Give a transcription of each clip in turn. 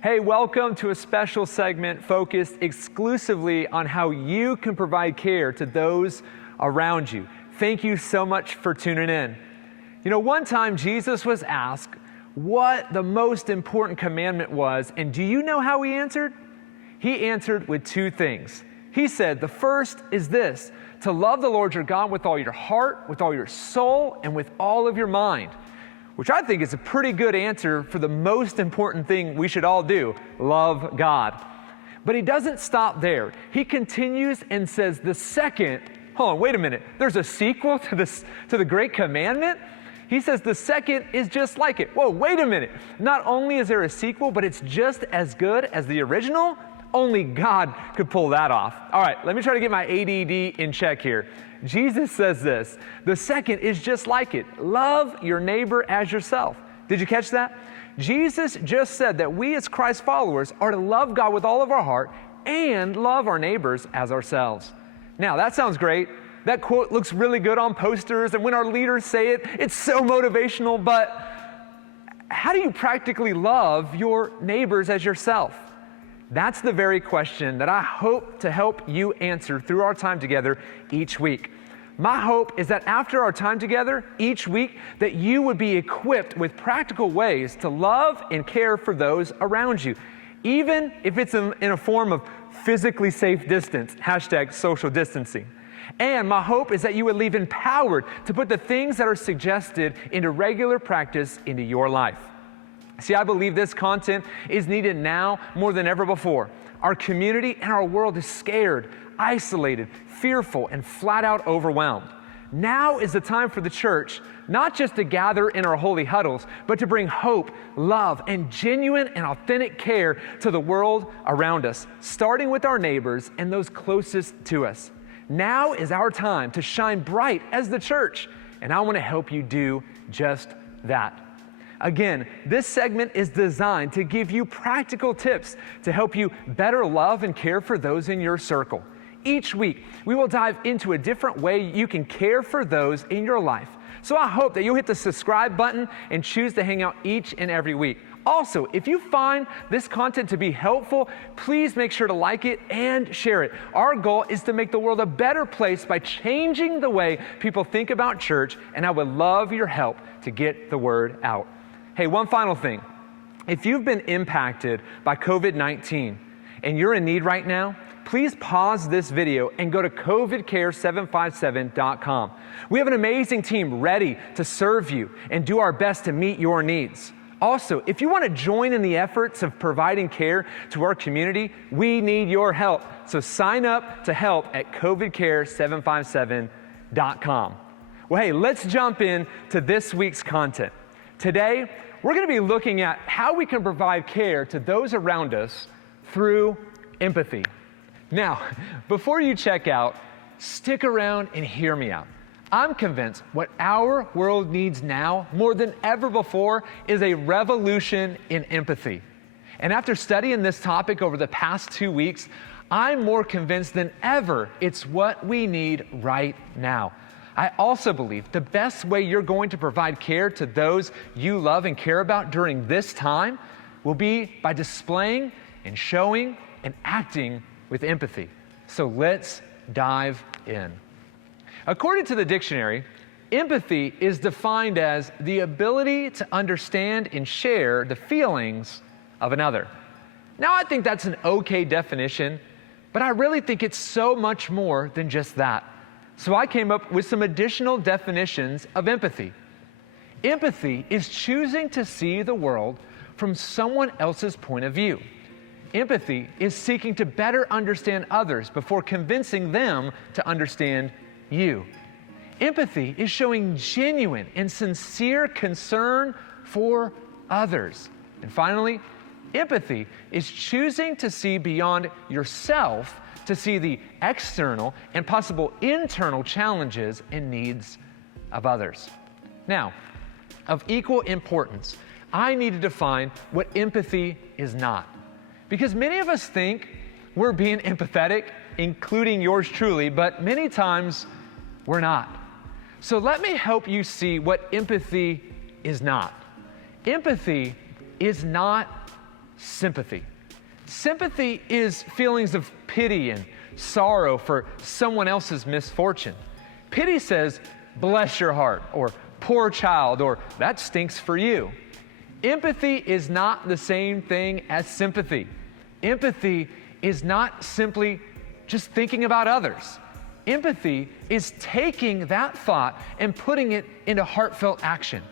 Hey, welcome to a special segment focused exclusively on how you can provide care to those around you. Thank you so much for tuning in. You know, one time Jesus was asked what the most important commandment was, and do you know how he answered? He answered with two things. He said, the first is this, to love the Lord your God with all your heart, with all your soul, and with all of your mind. Which I think is a pretty good answer for the most important thing we should all do, love God. But he doesn't stop there. He continues and says the second, hold on, wait a minute, there's a sequel to the Great Commandment? He says the second is just like it. Whoa, wait a minute. Not only is there a sequel, but it's just as good as the original? Only God could pull that off. All right, let me try to get my ADD in check here. Jesus says this, the second is just like it. Love your neighbor as yourself. Did you catch that? Jesus just said that we as Christ followers are to love God with all of our heart and love our neighbors as ourselves. Now, that sounds great. That quote looks really good on posters, and when our leaders say it, it's so motivational, but how do you practically love your neighbors as yourself? That's the very question that I hope to help you answer through our time together each week. My hope is that after our time together each week, that you would be equipped with practical ways to love and care for those around you, even if it's in a form of physically safe distance, #social distancing. And my hope is that you would leave empowered to put the things that are suggested into regular practice into your life. See, I believe this content is needed now more than ever before. Our community and our world is scared, isolated, fearful, and flat out overwhelmed. Now is the time for the church, not just to gather in our holy huddles, but to bring hope, love, and genuine and authentic care to the world around us, starting with our neighbors and those closest to us. Now is our time to shine bright as the church, and I want to help you do just that. Again, this segment is designed to give you practical tips to help you better love and care for those in your circle. Each week, we will dive into a different way you can care for those in your life. So I hope that you'll hit the subscribe button and choose to hang out each and every week. Also, if you find this content to be helpful, please make sure to like it and share it. Our goal is to make the world a better place by changing the way people think about church, and I would love your help to get the word out. Hey, one final thing. If you've been impacted by COVID-19 and you're in need right now, please pause this video and go to covidcare757.com. We have an amazing team ready to serve you and do our best to meet your needs. Also, if you want to join in the efforts of providing care to our community, we need your help. So sign up to help at covidcare757.com. Well, hey, let's jump in to this week's content. Today, we're going to be looking at how we can provide care to those around us through empathy. Now, before you check out, stick around and hear me out. I'm convinced what our world needs now, more than ever before, is a revolution in empathy. And after studying this topic over the past 2 weeks, I'm more convinced than ever it's what we need right now. I also believe the best way you're going to provide care to those you love and care about during this time will be by displaying and showing and acting with empathy. So let's dive in. According to the dictionary, empathy is defined as the ability to understand and share the feelings of another. Now, I think that's an okay definition, but I really think it's so much more than just that. So I came up with some additional definitions of empathy. Empathy is choosing to see the world from someone else's point of view. Empathy is seeking to better understand others before convincing them to understand you. Empathy is showing genuine and sincere concern for others. And finally, empathy is choosing to see beyond yourself to see the external and possible internal challenges and needs of others. Now, of equal importance, I need to define what empathy is not. Because many of us think we're being empathetic, including yours truly, but many times we're not. So let me help you see what empathy is not. Empathy is not sympathy. Sympathy is feelings of pity and sorrow for someone else's misfortune. Pity says, bless your heart, or poor child, or that stinks for you. Empathy is not the same thing as sympathy. Empathy is not simply just thinking about others. Empathy is taking that thought and putting it into heartfelt action.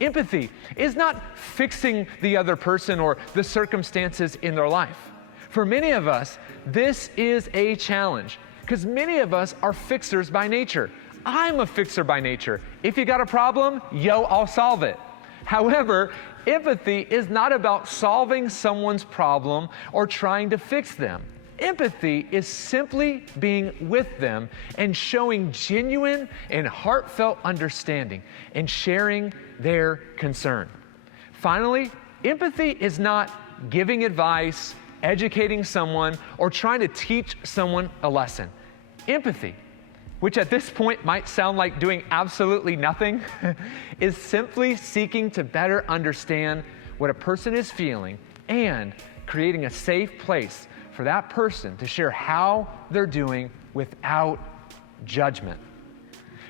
Empathy is not fixing the other person or the circumstances in their life. For many of us, this is a challenge because many of us are fixers by nature. I'm a fixer by nature. If you got a problem, I'll solve it. However, empathy is not about solving someone's problem or trying to fix them. Empathy is simply being with them and showing genuine and heartfelt understanding and sharing their concern. Finally, empathy is not giving advice, educating someone, or trying to teach someone a lesson. Empathy, which at this point might sound like doing absolutely nothing, is simply seeking to better understand what a person is feeling and creating a safe place for that person to share how they're doing without judgment.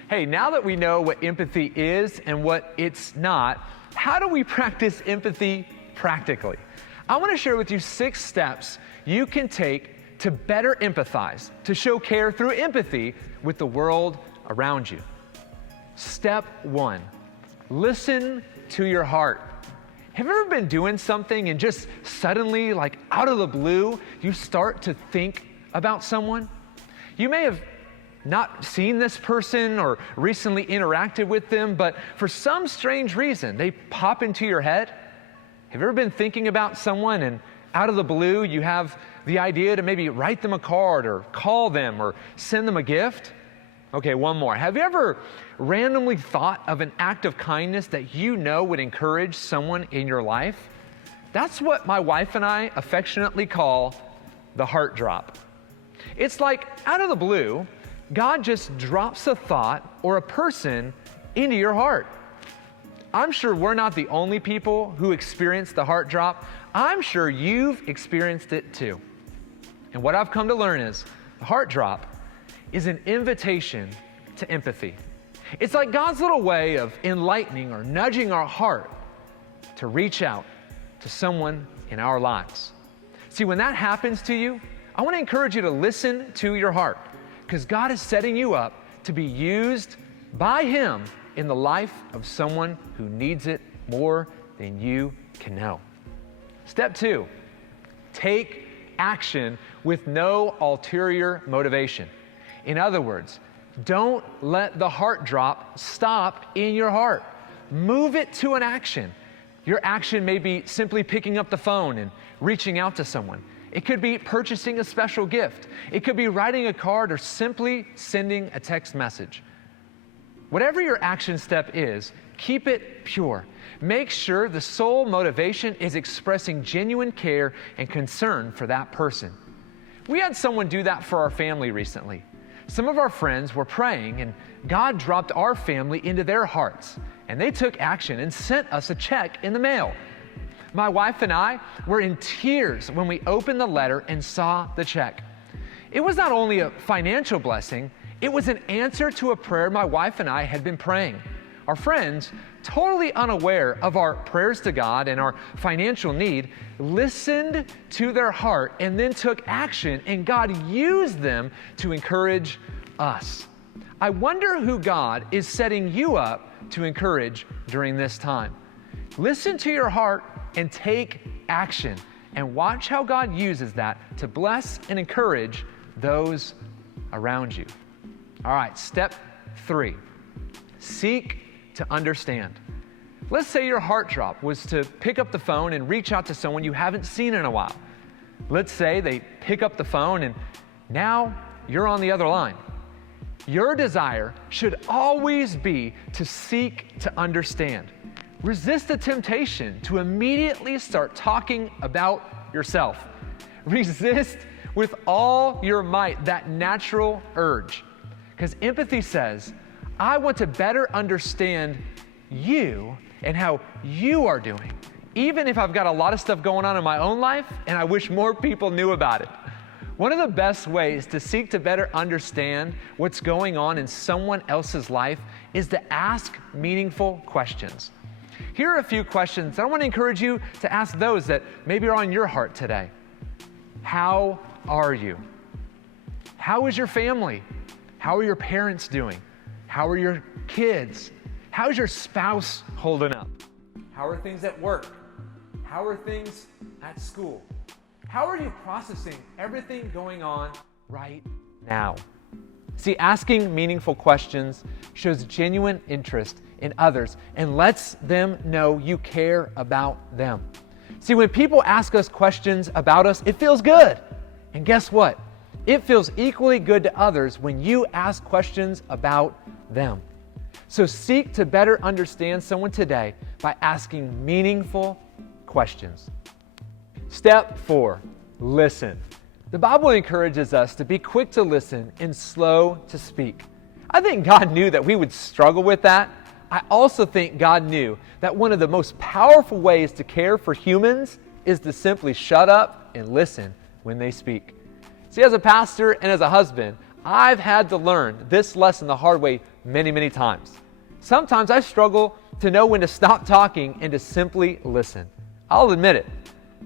Hey, now that we know what empathy is and what it's not, how do we practice empathy practically? I want to share with you 6 steps you can take to better empathize, to show care through empathy with the world around you. Step 1, listen to your heart. Have you ever been doing something and just suddenly, like out of the blue, you start to think about someone? You may have not seen this person or recently interacted with them, but for some strange reason, they pop into your head. Have you ever been thinking about someone and out of the blue, you have the idea to maybe write them a card or call them or send them a gift? Okay, one more. Have you ever randomly thought of an act of kindness that you know would encourage someone in your life? That's what my wife and I affectionately call the heart drop. It's like out of the blue, God just drops a thought or a person into your heart. I'm sure we're not the only people who experience the heart drop. I'm sure you've experienced it too. And what I've come to learn is the heart drop is an invitation to empathy. It's like God's little way of enlightening or nudging our heart to reach out to someone in our lives. See, when that happens to you, I want to encourage you to listen to your heart because God is setting you up to be used by Him in the life of someone who needs it more than you can know. Step 2, take action with no ulterior motivation. In other words, don't let the heart drop stop in your heart. Move it to an action. Your action may be simply picking up the phone and reaching out to someone. It could be purchasing a special gift. It could be writing a card or simply sending a text message. Whatever your action step is, keep it pure. Make sure the sole motivation is expressing genuine care and concern for that person. We had someone do that for our family recently. Some of our friends were praying and God dropped our family into their hearts and they took action and sent us a check in the mail. My wife and I were in tears when we opened the letter and saw the check. It was not only a financial blessing, it was an answer to a prayer my wife and I had been praying. Our friends, totally unaware of our prayers to God and our financial need, listened to their heart and then took action, and God used them to encourage us. I wonder who God is setting you up to encourage during this time. Listen to your heart and take action, and watch how God uses that to bless and encourage those around you. All right, step 3, seek to understand. Let's say your heart drop was to pick up the phone and reach out to someone you haven't seen in a while. Let's say they pick up the phone and now you're on the other line. Your desire should always be to seek to understand. Resist the temptation to immediately start talking about yourself. Resist with all your might that natural urge. Because empathy says, I want to better understand you and how you are doing even if I've got a lot of stuff going on in my own life and I wish more people knew about it. One of the best ways to seek to better understand what's going on in someone else's life is to ask meaningful questions. Here are a few questions. I want to encourage you to ask those that maybe are on your heart today. How are you? How is your family? How are your parents doing? How are your kids? How's your spouse holding up? How are things at work? How are things at school? How are you processing everything going on right now? See, asking meaningful questions shows genuine interest in others and lets them know you care about them. See, when people ask us questions about us, it feels good. And guess what? It feels equally good to others when you ask questions about them. So seek to better understand someone today by asking meaningful questions. Step 4, listen. The Bible encourages us to be quick to listen and slow to speak. I think God knew that we would struggle with that. I also think God knew that one of the most powerful ways to care for humans is to simply shut up and listen when they speak. See, as a pastor and as a husband, I've had to learn this lesson the hard way many, many times. Sometimes I struggle to know when to stop talking and to simply listen. I'll admit it.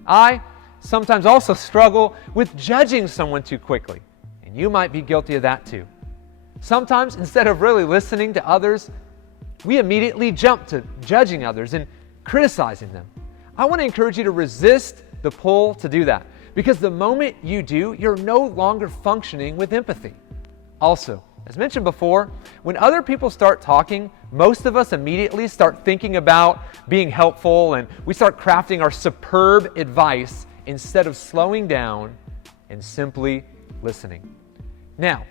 I sometimes also struggle with judging someone too quickly, and you might be guilty of that too. Sometimes, instead of really listening to others, we immediately jump to judging others and criticizing them. I want to encourage you to resist the pull to do that, because the moment you do, you're no longer functioning with empathy. Also, as mentioned before, when other people start talking, most of us immediately start thinking about being helpful and we start crafting our superb advice instead of slowing down and simply listening. Now,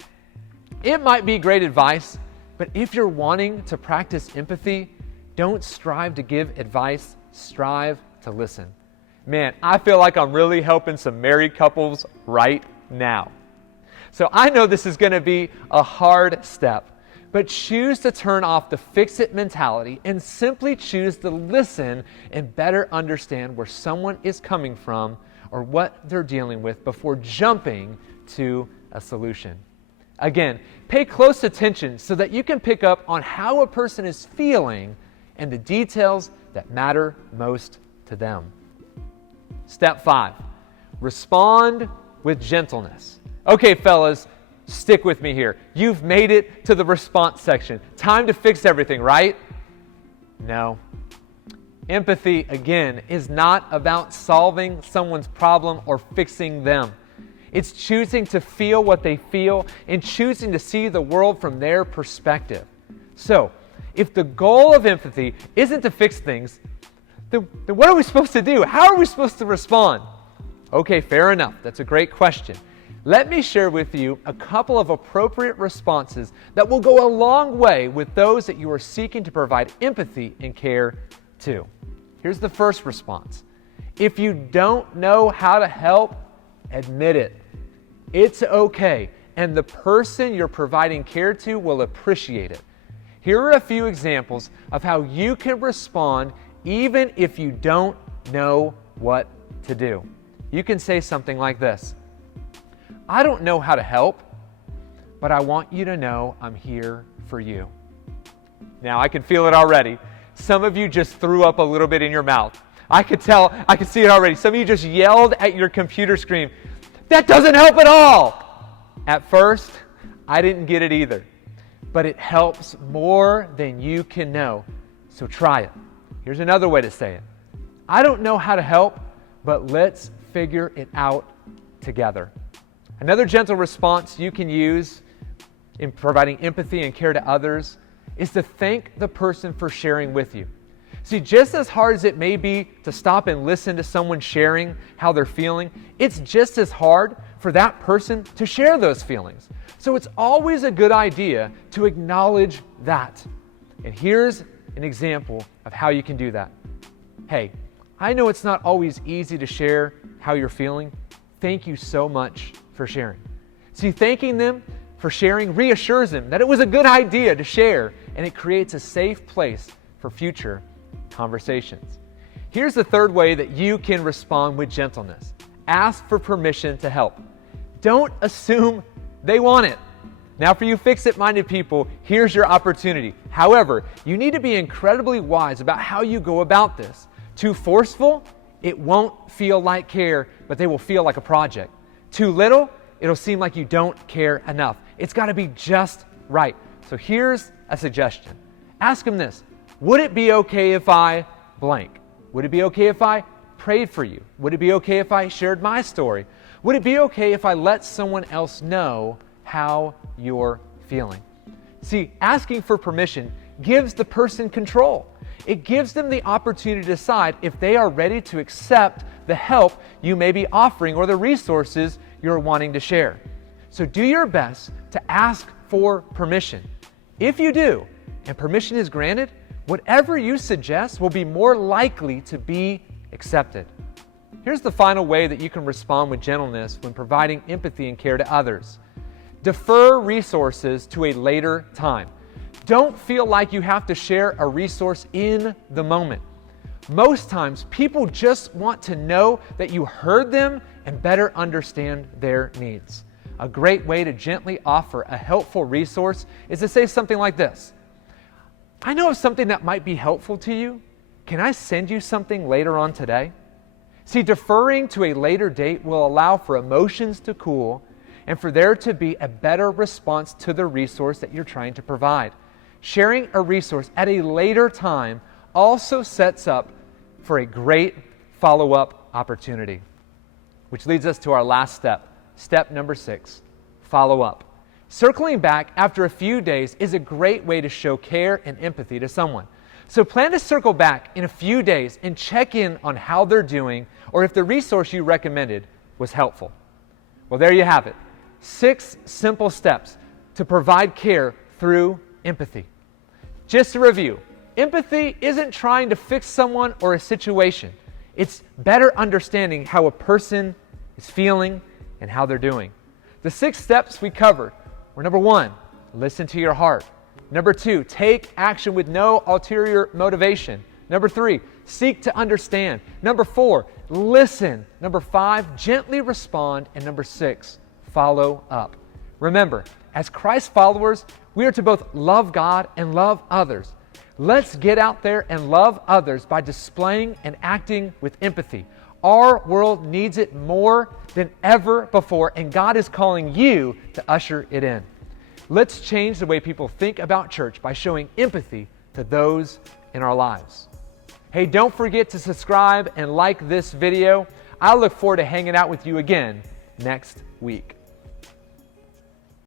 it might be great advice, but if you're wanting to practice empathy, don't strive to give advice, strive to listen. Man, I feel like I'm really helping some married couples right now. So I know this is going to be a hard step, but choose to turn off the fix-it mentality and simply choose to listen and better understand where someone is coming from or what they're dealing with before jumping to a solution. Again, pay close attention so that you can pick up on how a person is feeling and the details that matter most to them. Step 5, respond with gentleness. Okay, fellas, stick with me here. You've made it to the response section. Time to fix everything, right? No. Empathy, again, is not about solving someone's problem or fixing them. It's choosing to feel what they feel and choosing to see the world from their perspective. So, if the goal of empathy isn't to fix things, then what are we supposed to do? How are we supposed to respond? Okay, fair enough. That's a great question. Let me share with you a couple of appropriate responses that will go a long way with those that you are seeking to provide empathy and care to. Here's the first response. If you don't know how to help, admit it. It's okay, and the person you're providing care to will appreciate it. Here are a few examples of how you can respond even if you don't know what to do. You can say something like this. I don't know how to help, but I want you to know I'm here for you. Now, I can feel it already. Some of you just threw up a little bit in your mouth. I could see it already. Some of you just yelled at your computer screen. That doesn't help at all. At first, I didn't get it either, but it helps more than you can know. So try it. Here's another way to say it. I don't know how to help, but let's figure it out together. Another gentle response you can use in providing empathy and care to others is to thank the person for sharing with you. See, just as hard as it may be to stop and listen to someone sharing how they're feeling, it's just as hard for that person to share those feelings. So it's always a good idea to acknowledge that. And here's an example of how you can do that. Hey, I know it's not always easy to share how you're feeling. Thank you so much for sharing. See, thanking them for sharing reassures them that it was a good idea to share, and it creates a safe place for future conversations. Here's the third way that you can respond with gentleness. Ask for permission to help. Don't assume they want it. Now, for you fix-it-minded people, here's your opportunity. However, you need to be incredibly wise about how you go about this. Too forceful, it won't feel like care, but they will feel like a project. Too little, it'll seem like you don't care enough. It's got to be just right. So here's a suggestion. Ask them this: would it be okay if I blank? Would it be okay if I prayed for you? Would it be okay if I shared my story? Would it be okay if I let someone else know how you're feeling? See, asking for permission gives the person control. It gives them the opportunity to decide if they are ready to accept the help you may be offering or the resources you're wanting to share. So do your best to ask for permission. If you do, and permission is granted, whatever you suggest will be more likely to be accepted. Here's the final way that you can respond with gentleness when providing empathy and care to others. Defer resources to a later time. Don't feel like you have to share a resource in the moment. Most times, people just want to know that you heard them and better understand their needs. A great way to gently offer a helpful resource is to say something like this: I know of something that might be helpful to you. Can I send you something later on today? See, deferring to a later date will allow for emotions to cool and for there to be a better response to the resource that you're trying to provide. Sharing a resource at a later time also sets up for a great follow-up opportunity. Which leads us to our last step. Step number 6, follow up. Circling back after a few days is a great way to show care and empathy to someone. So plan to circle back in a few days and check in on how they're doing or if the resource you recommended was helpful. Well, there you have it. 6 simple steps to provide care through empathy. Just to review, empathy isn't trying to fix someone or a situation. It's better understanding how a person is feeling and how they're doing. The 6 steps we covered were: number 1, listen to your heart. Number 2, take action with no ulterior motivation. Number 3, seek to understand. Number 4, listen. Number 5, gently respond. And number 6, follow up. Remember, as Christ followers, we are to both love God and love others. Let's get out there and love others by displaying and acting with empathy. Our world needs it more than ever before, and God is calling you to usher it in. Let's change the way people think about church by showing empathy to those in our lives. Hey, don't forget to subscribe and like this video. I look forward to hanging out with you again next week.